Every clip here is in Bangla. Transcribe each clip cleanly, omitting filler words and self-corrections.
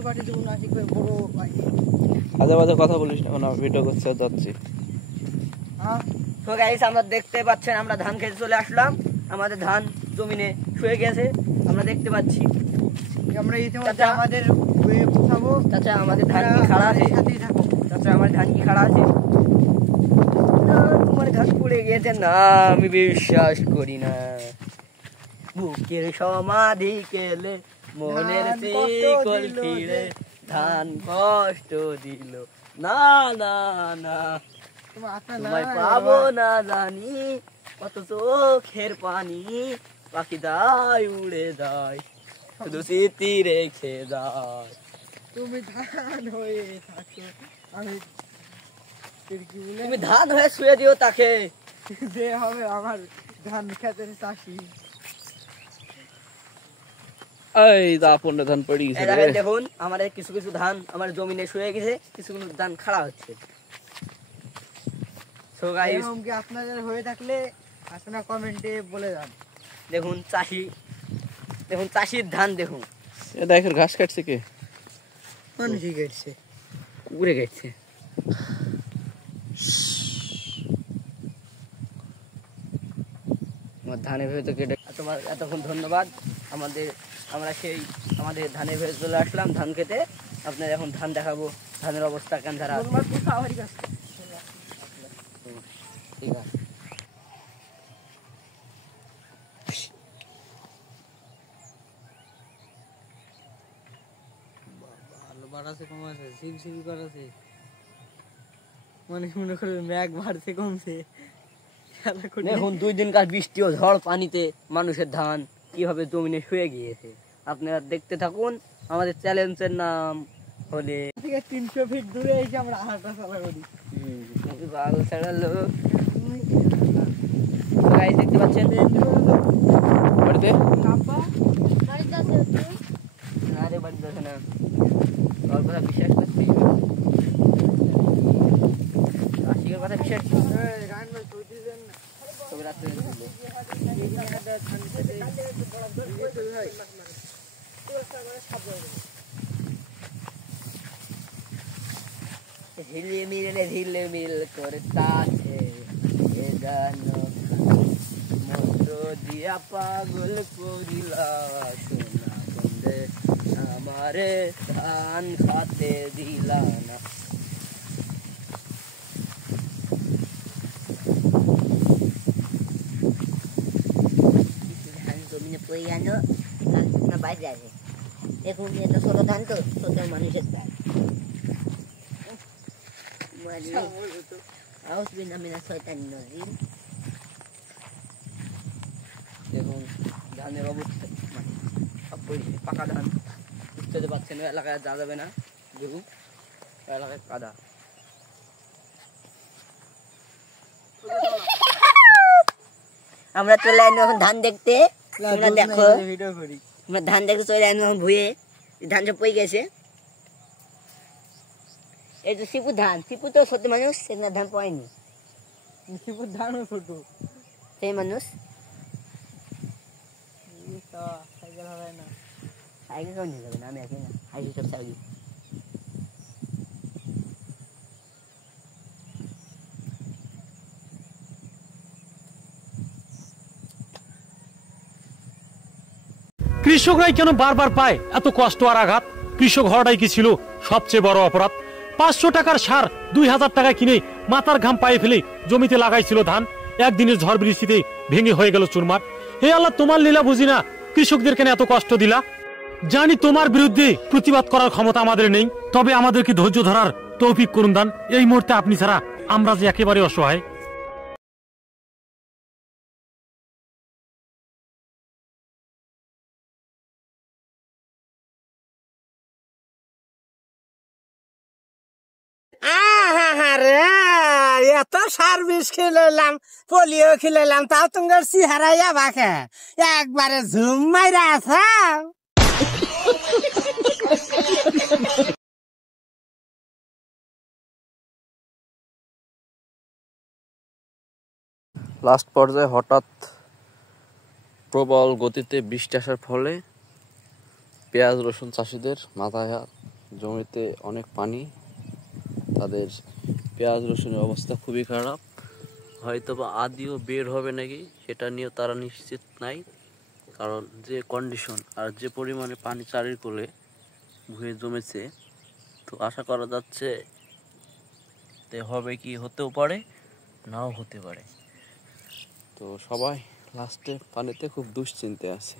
কিছু পাঠিয়ে দেবো না ঠিক করে বড় পাঠিয়ে আজে বাজে কথা বলিস না, আমরা ভিডিও করতে যাচ্ছি। তো গাইস আমরা দেখতে পাচ্ছেন আমরা ধান খেতে চলে আসলাম, আমাদের ধান জমিনে শুয়ে গেছে আমরা দেখতে পাচ্ছি। আমরা ইতিমধ্যে আমাদের বয়ে পৌঁছাবো। চাচা আমাদের ধান কি খাড়া আছে? চাচা আমার ধান কি খাড়া আছে? তোমার ধান পড়ে গেছে না, আমি বিশ্বাস করি না। বুকের সমাধি কেলে মনের শিকল ছিঁড়ে ধান কষ্ট দিল না না না, তোমায় পাবো না জানি, কত চোখের পানি পাখি দায় উড়ে যায়, শুধু স্মৃতি রেখে যায়। তুমি ধান হয়ে থাকো, আমি তুমি ধান হয়ে শুয়ে দিও তাকে, যে হবে আমার ধান খেতের চাষি। এই আপন ধান পড়ে গেছে রে। দেখুন আমাদের কিছু কিছু ধান আমার জমিনে শুয়ে গেছে, কিছু কিছু ধান খাড়া হচ্ছে। সো গাইস এরকম কি আপনাদের হয়ে থাকলে আপনারা কমেন্টে বলে যান। দেখুন চাষি, দেখুন চাষির ধান দেখুন। এ দেখের ঘাস কাটছে কে? মানুষই গেছে, উড়ে গেছে। আমার ধানের ভেতর কেটে তোমার এতক্ষণ ধন্যবাদ। আমরা আমাদের ধানের ভেতর চলে আসলাম ধান খেতে। আপনার এখন ধান দেখাবো, ধানের অবস্থা কেন ধারা। ঠিক আছে বাড়াছে কমাছে, ঝিপঝিপি করাছে, মনে করে মেঘ বাড়ছে কমছে। দেখুন 2 দিনকার বৃষ্টি ও ঝড় পানিতে মানুষের ধান কিভাবে জমিনে শুয়ে গিয়েছে। আপনারা দেখতে থাকুন। আমাদের চ্যালেঞ্জের নাম হলে 300 ফিট দূরে এসে আমরা হাঁটা চলা করি। বাল ছাড়ালো গাইস, দেখতে পাচ্ছেন বাড়িতে না রে, বাড়িতে আছে না। তোর কথা বিশ্বাস করছি, আশিকের কথা বিশ্বাস তবে রাত্রে हिले मिल করতাছে এ গান মন্ত্র দিয়া পাগল করিলা সোনা বন্দে আমারে ধান খাতে দিলা না। ধান জমিনে পড়ে গেল না বাইরে আছে। দেখুন এটা ছোট ধান তো, ছোট মানুষের ধান। দেখুন ধানের অবস্থা, সব পাকা ধান বুঝতে পারছেন, এলাকায় যা যাবে না। দেখুন এলাকায় কাদা। আমরা চলে আসলাম এখন ধান দেখতে। দেখো আমরা ধান দেখতে চলে আসলাম ভুয়ে, ধান সব পড়ে গেছে। এই তো শিপুর ধান, শিপু তো ছোট মানুষ, সেখানে ধান পড়েনি। শিপুর ধানও ছোট, সেই মানুষ সাইকেল হবে না, সাইকেল কেউ নিয়ে যাবে না, আমি আছি না, আইসি সব সাইকেল। কৃষকরাই কেন বারবার পায় এত কষ্ট আর আঘাত? কৃষক হওয়াটাই কি ছিল সবচেয়ে বড় অপরাধ? 500 টাকার সার 2000 টাকা কিনে মাথার ঘাম পায়ে ফেলে জমিতে লাগাইছিল ধান, একদিনের ঝড় বৃষ্টিতে ভেঙে হয়ে গেল চুরমার। হে আল্লাহ, তোমার লীলা বুঝি না, কৃষকদের কেন এত কষ্ট দিলা? জানি তোমার বিরুদ্ধে প্রতিবাদ করার ক্ষমতা আমাদের নেই, তবে আমাদেরকে ধৈর্য ধরার তৌফিক করুন দান। এই মুহূর্তে আপনি ছাড়া আমরা যে একেবারে অসহায়। এত সার্ভিস খেলাম, পোলিও খেলাম, তাও তোমার চেহারাইয়া বাঁকে একবারে ঝুম মাইরা আছে। লাস্ট পর্যায়ে হঠাৎ প্রবল গতিতে বৃষ্টি আসার ফলে পেঁয়াজ রসুন চাষিদের মাথায় হাত জমিতে অনেক পানি, তাদের পেঁয়াজ রসুনের অবস্থা খুবই খারাপ। হয়তো বা আদিও বের হবে নাকি সেটা নিয়েও তারা নিশ্চিত নাই, কারণ যে কন্ডিশন আর যে পরিমাণে পানি চারির ভুঁয়ে জমেছে, তো আশা করা যাচ্ছে তে হবে কি, হতেও পারে নাও হতে পারে। তো সবাই লাস্টে পানিতে খুব দুশ্চিন্তে আছে।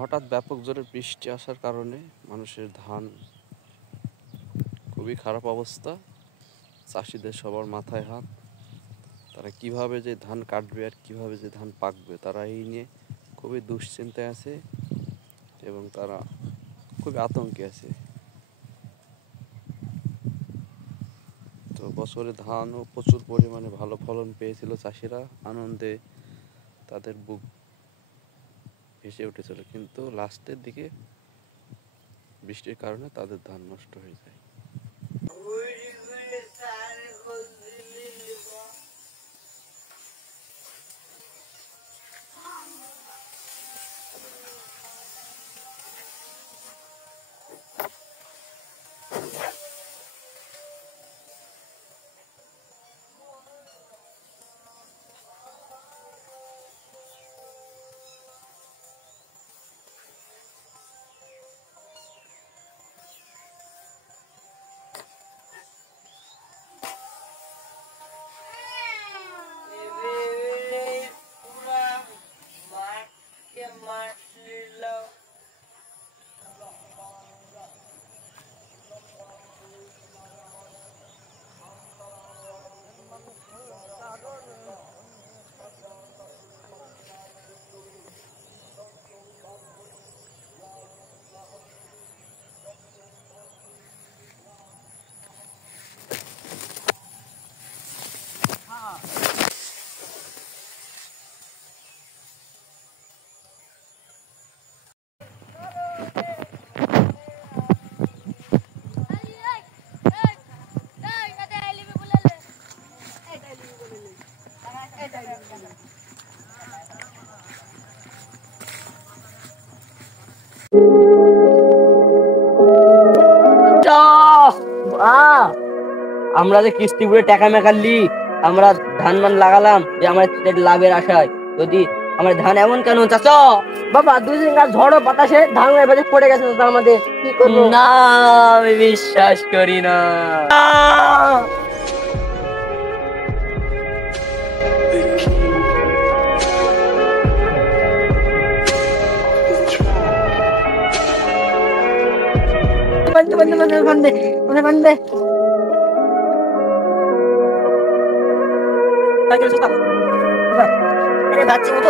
হঠাৎ ব্যাপক জোরে বৃষ্টি আসার কারণে মানুষের ধান খুবই খারাপ অবস্থা। চাষিদের সবার মাথায় হাত, তারা কিভাবে যে ধান কাটবে আর কিভাবে যে ধান পাকবে তারা এই নিয়ে খুবই দুশ্চিন্তায় আছে এবং তারা খুবই আতঙ্কে আছে। তো বছরে ধানও প্রচুর পরিমাণে ভালো ফলন পেয়েছিল, চাষিরা আনন্দে তাদের বুক ভেসে উঠেছিল, কিন্তু লাস্টের দিকে বৃষ্টির কারণে তাদের ধান নষ্ট হয়ে যায়। আমরা যে কিস্তি করে টাকা মেকালি, আমরা ধান মান লাগালাম যে আমার লাভের আশায়, যদি আমার ধান এমন কেন চাচা? বাবা 2 দিন গাছ ঝড় বাতাসে ধান এবারে পড়ে গেছে চাচা, আমাদের কি করবো? না আমি বিশ্বাস করি না। বন্ধে বাচ্চা মতো